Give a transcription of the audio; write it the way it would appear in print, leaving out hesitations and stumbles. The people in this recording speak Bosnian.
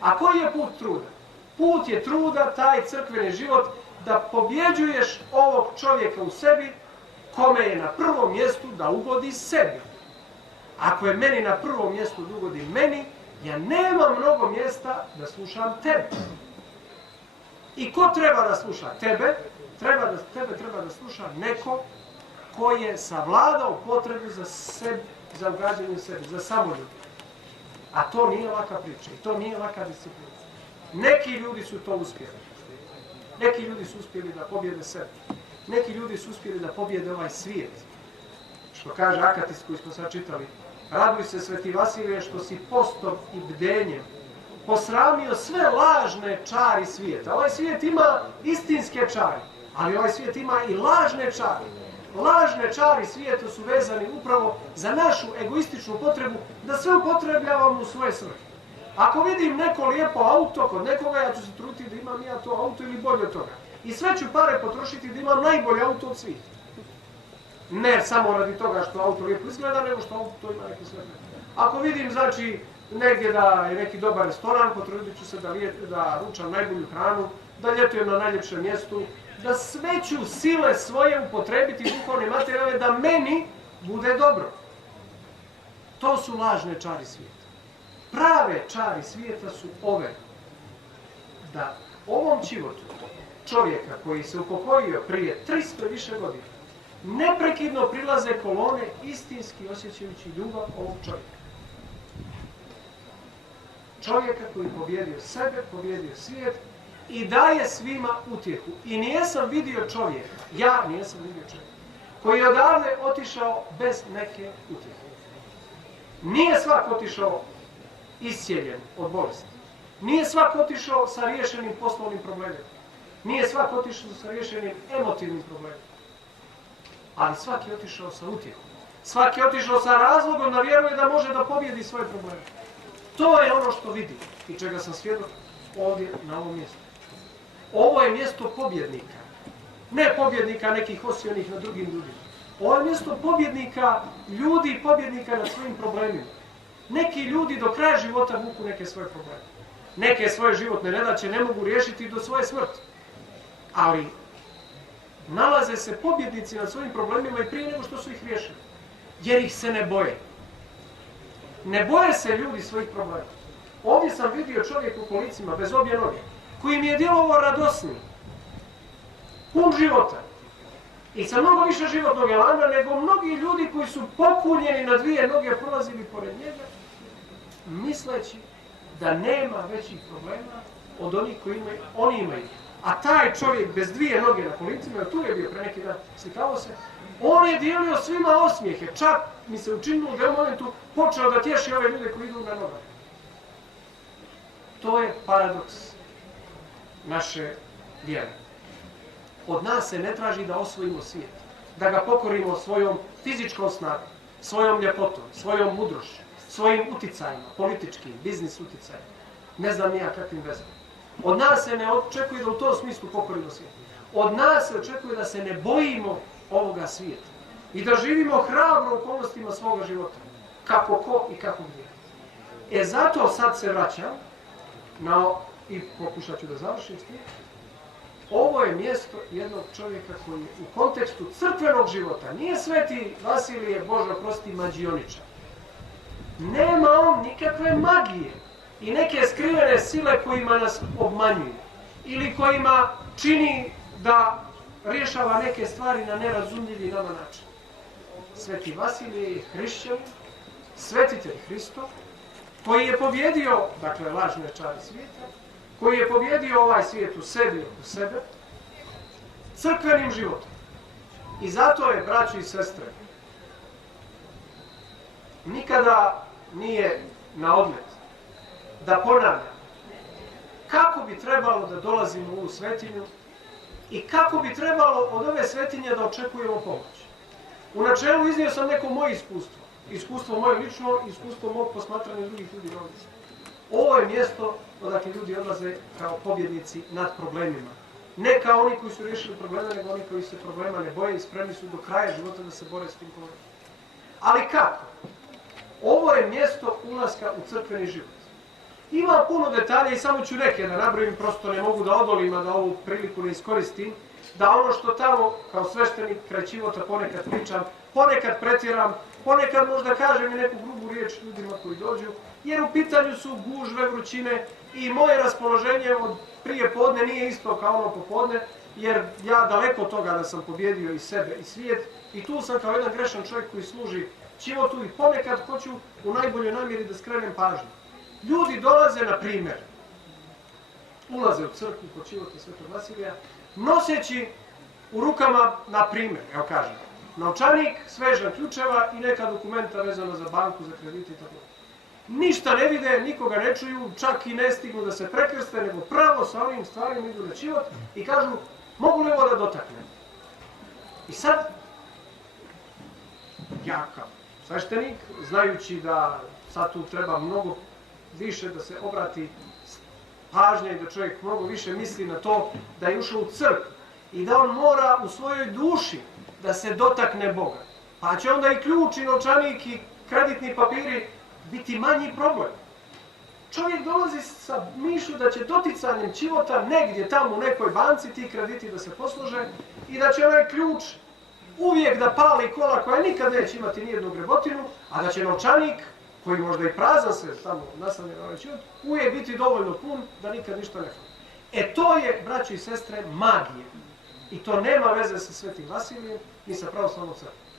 A koji je put truda? Put je truda, taj crkveni život, da pobjeđuješ ovog čovjeka u sebi, kome je na prvom mjestu da ugodi sebi. Ako je meni na prvom mjestu da ugodi meni, ja nemam mnogo mjesta da slušam tebe. I ko treba da sluša tebe? Tebe treba da sluša neko ko je savladao potrebu za sebi, za ugađanje sebi, za samoljub. A to nije laka priča i to nije laka disciplina. Neki ljudi su to uspjeli. Neki ljudi su uspjeli da pobjede sebe. Neki ljudi su uspjeli da pobjede ovaj svijet. Što kaže Akatis koji smo sad čitali. Raduj se, Sveti Vasilije, što si postom i bdenjem posramio sve lažne čari svijeta. Ovaj svijet ima istinske čari, ali ovaj svijet ima i lažne čari. Lažne čari svijeta su vezani upravo za našu egoističnu potrebu da sve upotrebljavamo u svoje svrhe. Ako vidim neko lijepo auto kod nekoga, ja ću se truditi da imam ja to auto ili bolje od toga. I sve ću pare potrošiti da imam najbolje auto od svih. Ne samo radi toga što auto lijepo izgleda, nego što auto ima neke sve. Ako vidim, znači, negdje da je neki dobar restoran, potrudit ću se da ručam najbolju hranu, da ljetujem na najljepšem mjestu, da sve ću sile svoje upotrebiti duhovne materijale da meni bude dobro. To su lažne čari svijeta. Prave čari svijeta su ove. Da ovom životu čovjeka koji se upokojio prije 300 i više godina neprekidno prilaze kolone istinski osjećajući ljubav ovog čovjeka. Čovjeka koji pobjedio sebe, pobjedio svijet i daje svima utjehu. I nijesam vidio čovjeka, ja nijesam vidio čovjeka, koji je odavde otišao bez neke utjehe. Nije svak otišao iscijeljen od bolesti. Nije svak otišao sa riješenim poslovnim problemima. Nije svak otišao sa riješenim emotivnim problemima. Ali svak je otišao sa utjehom. Svak je otišao sa razlogom da vjeruje da može da pobjedi svoje probleme. To je ono što vidim i čega sam svjedok ovdje na ovom mjestu. Ovo je mjesto pobjednika. Ne pobjednika nekih osionih na drugim ljudima. Ovo je mjesto pobjednika, ljudi pobjednika nad svojim problemima. Neki ljudi do kraja života vuku neke svoje probleme. Neke svoje životne nedaće ne mogu riješiti do svoje smrti. Ali nalaze se pobjednici nad svojim problemima i prije nego što su ih riješili. Jer ih se ne boje. Ne boje se ljudi svojih problema. Ovdje sam vidio čovjek u kolicima bez obje noge, koji mi je djelovao radosni, pun života i sa mnogo više životnog elana nego mnogi ljudi koji su pokunjeni na dvije noge prolazili pored njega, misleći da nema većih problema od onih koji oni imaju. A taj čovjek bez dvije noge na kolicima, tu je bio pre neki dan, slikao se, on je dijelio svima osmijehe. Čak mi se učinilo da je u momentu počeo da tješi ove ljude koji idu na nogama. To je paradoks naše vjere. Od nas se ne traži da osvojimo svijet, da ga pokorimo svojom fizičkom snagom, svojom ljepotom, svojom mudrošću, svojim uticajima, političkim, biznis uticajima, ne znam nija kakvim vezama. Od nas se ne očekuje da u tom smislu pokorimo svijet. Od nas se očekuje da se ne bojimo ovoga svijeta i da živimo hrabro u okolnostima svoga života, kako ko i kako gdje. Zato sad se vraćam i pokušat ću da završim s tim. Ovo je mjesto jednog čovjeka koji je u kontekstu crkvenog života, nije Sveti Vasilije, Bože oprosti, mađioničar. Nema on nikakve magije i neke skrivene sile kojima nas obmanjuju ili kojima čini da rješava neke stvari na nerazumljivi nama način. Sveti Vasilije je hrišćanin, svetitelj Hristov, koji je pobjedio, dakle, lažne čari svijeta, koji je pobjedio ovaj svijet u sebi i oko sebe, crkvenim životom. I zato je, braći i sestre, nikada nije na odmet da ponavljam kako bi trebalo da dolazimo u ovu svetinju i kako bi trebalo od ove svetinje da očekujemo pomoć. U načelu iznio sam neko moje iskustvo. Iskustvo moje lično, iskustvo mog posmatranja drugih ljudi na ulici. Ovo je mjesto odakle ljudi odlaze kao pobjednici nad problemima. Ne kao oni koji su riješili probleme, nego oni koji se problema ne boje i spremni su do kraja života da se bore s tim problemima. Ali kako? Ovo je mjesto ulaska u crkveni život. Ima puno detalja i samo ću neke da nabrojim, prosto ne mogu da odolim, a da ovu priliku ne iskoristim, da ono što tamo kao sveštenik kraj života ponekad pričam, ponekad pretjeram, ponekad možda kažem i neku grubu riječ ljudima koji dođu, jer u pitanju su gužve, vrućine i moje raspoloženje od prije podne nije isto kao ono popodne, jer ja daleko od toga da sam pobjedio i sebe i svijet i tu sam kao jedan grešan čovjek koji služi životu i ponekad hoću u najboljoj namjeri da skrenem pažnju. Ljudi dolaze, na primjer, ulaze u crkvu kod života Svetog Vasilija, noseći u rukama, na primjer, evo kažem, novčanik, svežan ključeva i neka dokumenta vezana za banku, za kredite i tako. Ništa ne vide, nikoga ne čuju, čak i ne stignu da se prekrste, nego pravo sa ovim stvarima idu na život i kažu, mogu li ovo da dotaknem? I sad, ja kao sveštenik, znajući da sad tu treba mnogo više da se obrati pažnja i da čovjek mnogo više misli na to da je ušao u crkvu i da on mora u svojoj duši da se dotakne Boga. Pa će onda i ključ i novčanik i kreditni papiri biti manji problem. Čovjek dolazi sa mišlju da će doticanjem života negdje tamo u nekoj banci ti krediti da se poslože i da će onaj ključ uvijek da pali kola koja nikad neće imati nijednu grebotinu, a da će novčanik, koji možda i prazan se tamo nastavlja na ovaj život, uvijek biti dovoljno pun da nikad ništa ne fali. E to je, braćo i sestre, magija. I to nema veze sa Svetim Vasilijem ni sa pravoslavnom crkvom.